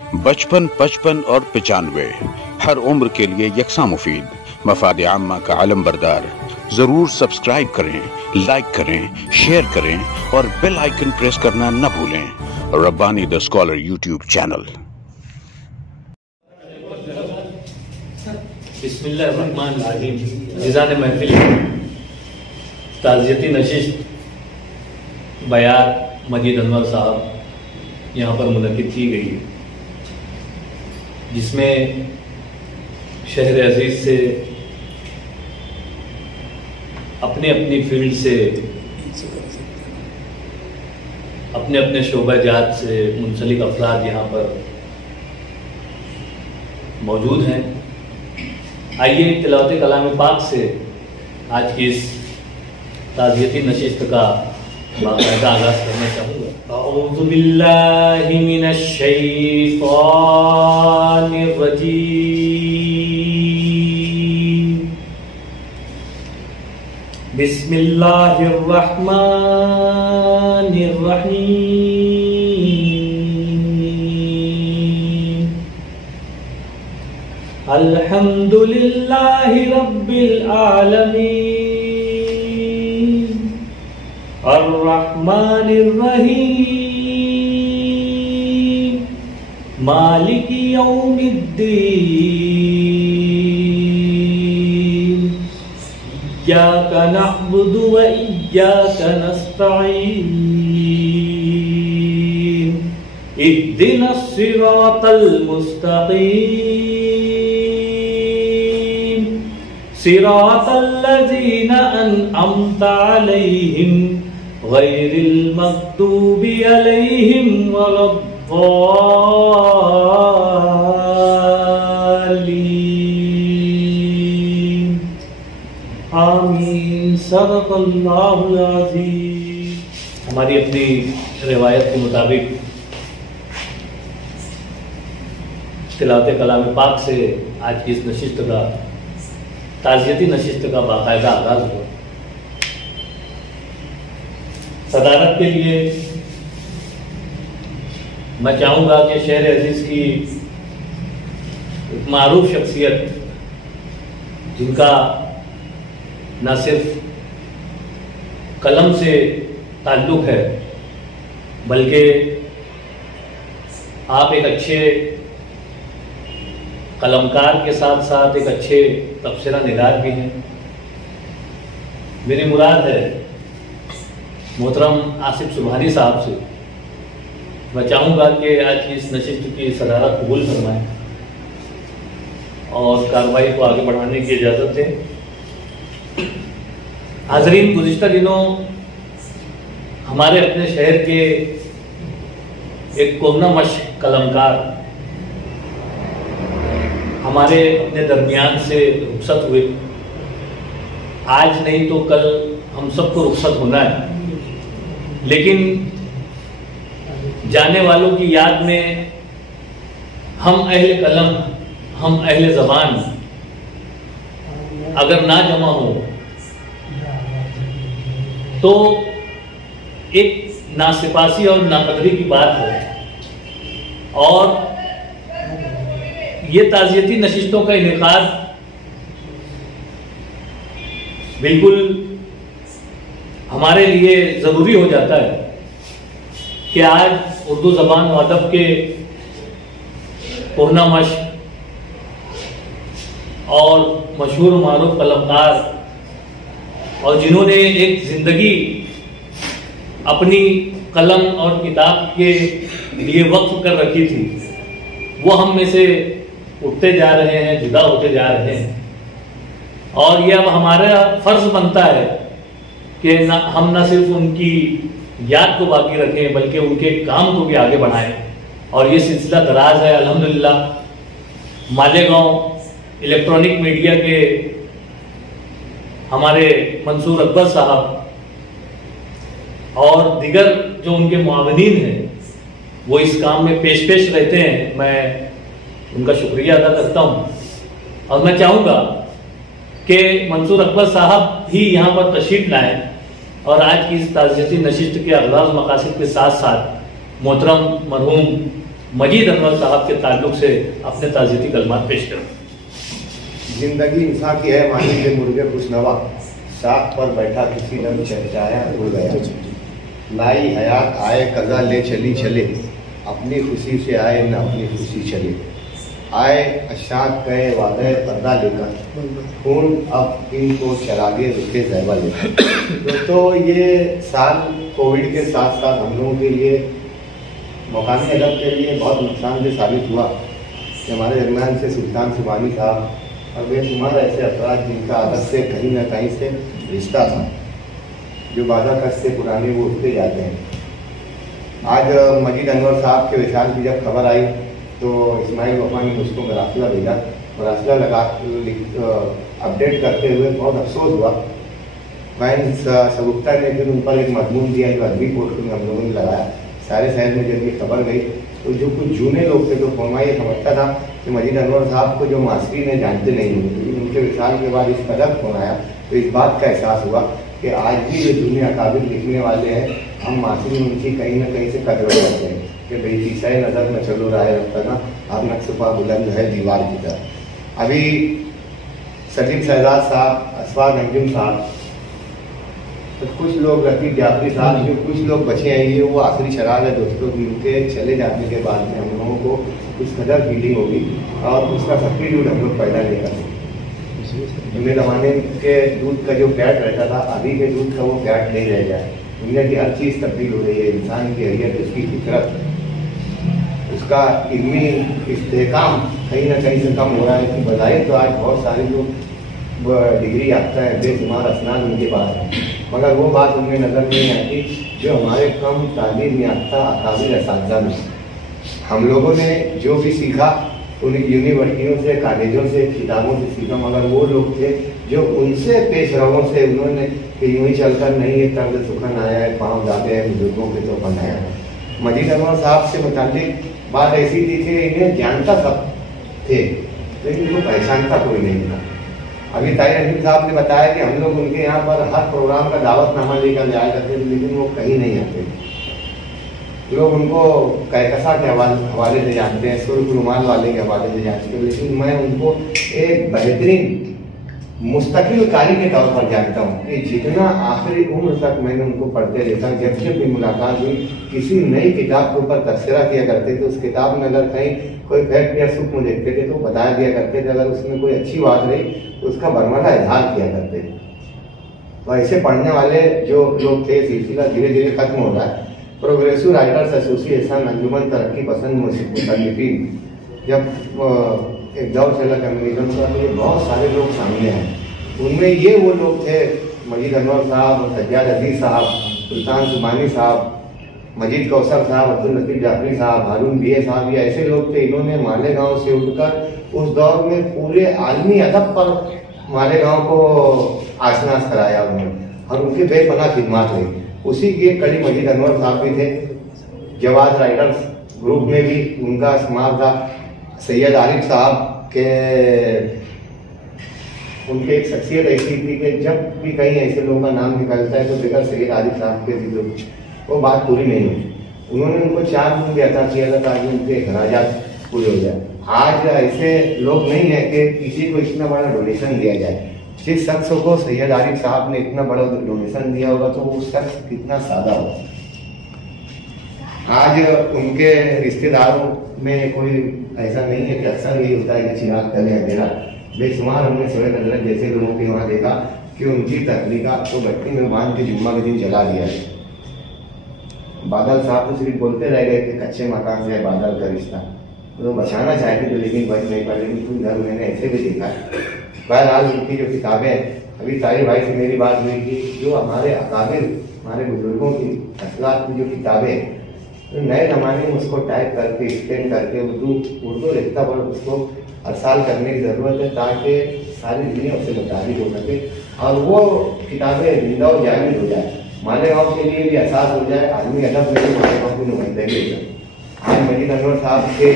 55, 55 और 95 हर उम्र के लिए यकसा मुफीद, मफाद आम्मा का आलम बरदार। जरूर सब्सक्राइब करें, लाइक करें, शेयर करें और बेल आइकन प्रेस करना न भूलें। Rabbani the scholar YouTube channel. बिस्मिल्लाहिर्रहमानिर्रहीम। निज़ाने महफिल ताज़ियती नशिस्त बयात मजीद अनवर साहब यहाँ पर मुनक़िद की गई, जिसमें शहर अजीज़ से अपने अपनी फील्ड से, अपने अपने शोबा-जात से मुंसलिक अफराद यहाँ पर मौजूद हैं। आइए तिलावत कलाम पाक से आज की इस ताज़ियती नशिस्त का बाकायदा आगाज़ करना चाहूँगा। अऊज़ु बिल्लाहि मिनश शैतानिर रजीम। बिस्मिल्लाहिर रहमानिर रहीम। अल्हम्दुलिल्लाहि रब्बिल आलमीन, अर्रहमानिर रहीम, मालिकी यौमिद्दीन, इय्याका नअबुदु व इय्याका नस्तईन, इह्दिनस सिरातल मुस्तक़ीम, सिरातल लज़ीना अनअमता अलैहिम गैरिल मग़दूबि अलैहिम वलद्दाल्लीन। आमीन। सदक़ल्लाहुल अज़ीम। हमारी अपनी रिवायत के मुताबिक तिलावत कलाम पाक से आज की इस नशिस्त का, ताज़ियती नशिस्त का बाकायदा आगाज़ हुआ। सदारत के लिए मैं चाहूँगा कि शहर अजीज़ की एक मारूफ शख्सियत, जिनका न सिर्फ कलम से ताल्लुक़ है, बल्कि आप एक अच्छे कलमकार के साथ साथ एक अच्छे तबसरा निगार भी हैं। मेरी मुराद है मोहतरम आसिफ सुबहानी साहब से। मैं चाहूँगा कि आज की इस नशिस्त की सदारत कबूल फरमाएं और कार्रवाई को आगे बढ़ाने की इजाज़त दें। हाज़रीन, गुज़िश्ता दिनों हमारे अपने शहर के एक कोहना-मश कलमकार हमारे अपने दरमियान से रुखसत हुए। आज नहीं तो कल हम सबको रुखसत होना है, लेकिन जाने वालों की याद में हम अहले कलम, हम अहले ज़बान अगर ना जमा हो तो एक नासिपासी और नाकदरी की बात है। और ये ताज़ियती नशिस्तों का इनेकाद बिल्कुल हमारे लिए ज़रूरी हो जाता है कि आज उर्दू ज़बान व अदब के कोहना-मश और मशहूर मारूफ कलमकार, और जिन्होंने एक ज़िंदगी अपनी कलम और किताब के लिए वक्फ कर रखी थी, वो हम में से उठते जा रहे हैं, जुदा होते जा रहे हैं। और ये अब हमारा फर्ज बनता है कि हम न सिर्फ उनकी याद को बाकी रखें, बल्कि उनके काम को भी आगे बढ़ाएं। और ये सिलसिला दराज है। अल्हम्दुलिल्लाह मालेगांव इलेक्ट्रॉनिक मीडिया के हमारे मंसूर अकबर साहब और दिगर जो उनके मुआविनीन हैं, वो इस काम में पेश रहते हैं। मैं उनका शुक्रिया अदा करता हूँ। और मैं चाहूँगा कि मंसूर अकबर साहब ही यहाँ पर तशरीफ लाएं और आज की इस ताज़ियती नशिस्त के अगराज़ मकासद के साथ साथ मोहतरम मरहूम मजीद अनवर साहब के ताल्लुक से अपने ताज़ियती कलमात पेश करें। जिंदगी इंसान की है मानी के मुर्गे खुशनवा, साथ पर बैठा किसी ने चहचाया उड़ गया। लाई हयात आए कज़ा ले चली चले, अपनी खुशी से आए न अपनी खुशी चले। आए अशात गए वादे पर्दा लेकर, खून अब इनको चरागे रुके ज़ैबा लेकर। दोस्तों, ये साल कोविड के साथ साथ हम लोगों के लिए मकानी अदब के लिए बहुत नुकसानदेह साबित हुआ कि हमारे दरमियान से सुल्तान सुबानी साहब और बेशुमार ऐसे अफराद जिनका अदब से कहीं ना कहीं से रिश्ता था, जो बाधा कश से पुराने वो उठते जाते हैं। आज मजीद अनवर साहब के विशाल की जब खबर आई तो इस्माइल वफा ने मुझको मरासला भेजा। मरासला लगा अपडेट करते हुए बहुत अफसोस हुआ। मैं सबुक्ता ने फिर उन पर एक मजमून दिया जो अदबी कोर्ट में हम लोगों ने लगाया। सारे शहर में जब ये खबर गई तो जो कुछ जूने लोग थे, तो फौमा ये समझता था कि मजीद अनवर साहब को जो मास्टरी ने जानते नहीं होंगे, लेकिन उनके विशाल के बाद इस कदर फोन आया तो इस बात का एहसास हुआ कि आज भी जो जूने अकाबिर लिखने वाले हैं, हम मास्टरी उनकी कहीं ना कहीं से कदर करते हैं कि बेटी सह नजर में चलो राह रफ्ताना, आप नक्शपा बुलंद है दीवार की तरह। अभी सलीम शहजाद साहब, असफाक अंजुम साहब, तो कुछ लोग रफीक जाफरी साहब, जो कुछ लोग बचे हैं, ये वो आखिरी शराब है दोस्तों की। उनके चले जाने के बाद में हम लोगों को कुछ कदर फीलिंग होगी और उसका सब्सिट्यूट हम लोग पैदा नहीं कर सकते। पहले ज़माने के दूध का जो फैट रहता था, अभी के दूध का वो फैट नहीं रह गया। दुनिया की हर चीज़ तब्दील हो रही है। इंसान की हैसियत, उसकी फितरत, उसका इल्मी इस्तेहकाम कहीं ना कहीं से कम हो रहा है। कि बजाय तो आज बहुत सारे लोग डिग्री याफ्ता है, बेशुमार असनाद उनके पास है, मगर वो बात उनमें नज़र नहीं आती जो हमारे कम तालीम याफ्ता अकाबिर असातिज़ा में। हम लोगों ने जो भी सीखा उन यूनिवर्सिटियों से, कॉलेजों से, किताबों से सीखा, मगर वो लोग थे जो उनसे पेशरवों से उन्होंने कि यूँ ही चलकर नहीं ये तर्ज सुखन आया है, पाँव दादे हैं बुजुर्गों के तो बनाया है। मजीद अनवर साहब से मुताल्लिक बात ऐसी थी कि इन्हें जानता सब थे लेकिन वो पहचानता कोई नहीं था। अभी ताहिर अंजुम साहब ने बताया कि हम लोग उनके यहाँ पर हर प्रोग्राम का दावतनामा लेकर जाया करते थे, लेकिन वो कहीं नहीं आते। लोग उनको कहकसा के हवाले से जानते हैं, सुर्ख रुमाल वाले के हवाले से जानते हैं, लेकिन मैं उनको एक बेहतरीन मुस्तकिल कारी के तौर पर जानता हूँ कि जितना आखिरी उम्र तक मैंने उनको पढ़ते देखा, जब जब भी मुलाकात हुई किसी नई किताब के ऊपर तबसरा किया करते थे। उस किताब में अगर कहीं कोई फैक्ट या सुख देखते थे तो बता दिया करते थे, अगर उसमें कोई अच्छी बात रही तो उसका बरमला इजहार किया करते थे। तो ऐसे पढ़ने वाले जो लोग थे, सिलसिला धीरे धीरे खत्म हो रहा है। प्रोग्रेसिव राइटर्स एसोसिएशन, अंजुमन तरक्की पसंद मुसन्निफीन, जब एक दौर चला कम्युनिज्म का, तो ये बहुत सारे लोग सामने हैं। उनमें ये वो लोग थे मजीद अनवर साहब, सज्जाद अजीज साहब, सुल्तान सुबानी साहब, मजीद कौसर साहब, अब्दुल लतीफ जाफरी साहब, हारून बीए साहब, ये ऐसे लोग थे। इन्होंने मालेगांव से उठकर उस दौर में पूरे आलमी अदब पर मालेगांव को आशनास कराया उन्होंने, और उनकी बेपनाह खिदमत रही। उसी की एक कड़ी मजीद अनवर साहब भी थे। जवाद राइटर्स ग्रुप में भी उनका इस्तेमाल था। सैयद आरिफ साहब के उनकी एक शख्सियत ऐसी थी कि जब भी कहीं ऐसे लोगों का नाम निकलता है तो बगैर सैयद आरिफ साहब के दिलों वो बात पूरी नहीं हुई। उन्होंने उनको 4 दिन भी अता किया था ताकि उनके खराजात पूरे हो जाए। आज ऐसे लोग नहीं है कि किसी को इतना बड़ा डोनेशन दिया जाए। जिस शख्स को सैयद आरिफ साहब ने इतना बड़ा डोनेशन दिया होगा तो वो शख्स कितना सादा होगा। आज उनके रिश्तेदारों में कोई ऐसा नहीं है कि अक्सर यही होता है कि चिराग तले अंधेरा। बेशुमार हमने सोए हजरत जैसे लोगों के वहाँ देखा कि उनकी तकलीफात को गट्टी में बांध के जुम्मा के दिन जला दिया है। बादल साहब तो सिर्फ बोलते रह गए कि कच्चे मकान से है बादल का रिश्ता, तो बचाना चाहते थे लेकिन बच नहीं पाए। लेकिन कुछ घर मैंने ऐसे भी देखा है। बहरहाल उनकी जो किताबें, अभी ताहिर भाई से मेरी बात हुई कि जो हमारे अकाबिर, हमारे बुजुर्गों की असलात की जो किताबें, तो नए ज़माने में उसको टाइप करके स्कैन करके उर्दू लिखता पर उसको अरसाल करने की ज़रूरत है ताकि सारी दुनिया उससे मुताबिक हो सके और वो किताबें जिंदा और जायद हो जाए, मालेगांव के लिए भी एहसास हो जाए, आदमी अदब में भी मालेगांव की नुमाइंदगी हो जाए। आज मजीद अनवर साहब के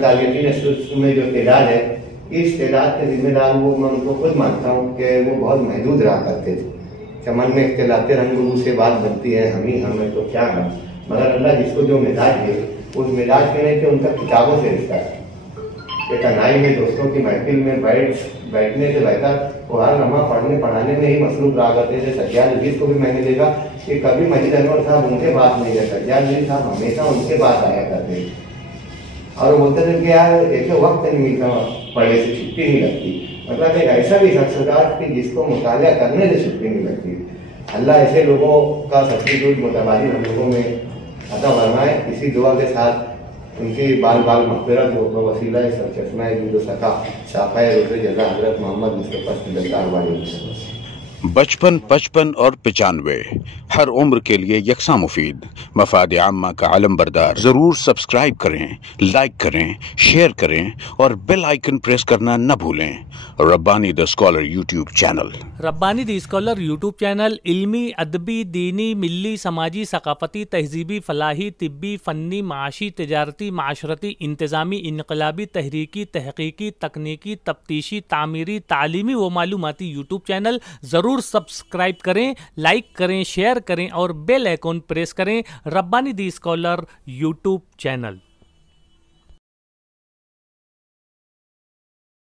तालीमी नस्ल में जो तादाद है, इस तादाद के जिम्मेदार वो मैं उनको खुद मानता हूँ कि वो बहुत महदूद रहा करते थे। चमन में इख्तिलाते रंग से बात बनती है, हम ही हमें तो क्या हम, मगर अल्लाह जिसको जो मिजाज दे उस मिजाज के नहीं कि उनका किताबों से रिश्ता है। कि तन्हाई में दोस्तों की महफिल में बैठने से बेहतर वो हर लम्हा पढ़ाने में ही मसरूफ रहा करते थे। सज्जाद अजीज को भी मैंने देखा कि कभी मजीद अनवर साहब उनके पास नहीं गए, सज्जाद अजीज साहब हमेशा उनके पास आया करते थे। और वो बोलते थे कि यार एक वक्त नहीं मिलता, पढ़ने से छुट्टी नहीं लगती। मतलब एक ऐसा भी शख्स था कि जिसको मुतालिया करने से छुट्टी नहीं लगती। अल्लाह ऐसे लोगों का सब्सिट्यूट मुतबादिल हम लोगों में अता फरमाए। इसी दुआ के साथ उनकी बाल बाल मग़फ़िरत हो, वसीला सरचश्मा दूध सका शाफ़ा रोज़े जज़ा हज़रत मोहम्मद मुस्तफ़ा सल्लल्लाहु अलैहि वसल्लम। बचपन, 55 और 95 हर उम्र के लिए यकसा मुफीद। मफाद आम्मा का आलम बरदार। जरूर सब्सक्राइब करें, लाइक करें, शेयर करें और बेल आइकन प्रेस करना न भूलें। Rabbani the scholar YouTube channel. Rabbani the scholar YouTube channel इल्मी, अदबी, दीनी, मिल्ली, समाजी, सकाफती, तहजीबी, फलाही, तिब्बी, फ़न्नी, माशी, तिजारती, माशरती, इंतज़ामी, इनकलाबी, तहरीकी, तहकीकी, तकनीकी, तफ्तीशी, तामीरी, तालीमी व मालूमाती यूट्यूब चैनल ज़रूर सब्सक्राइब करें, लाइक करें, शेयर करें और बेल आइकन प्रेस करें। Rabbani the scholar YouTube channel.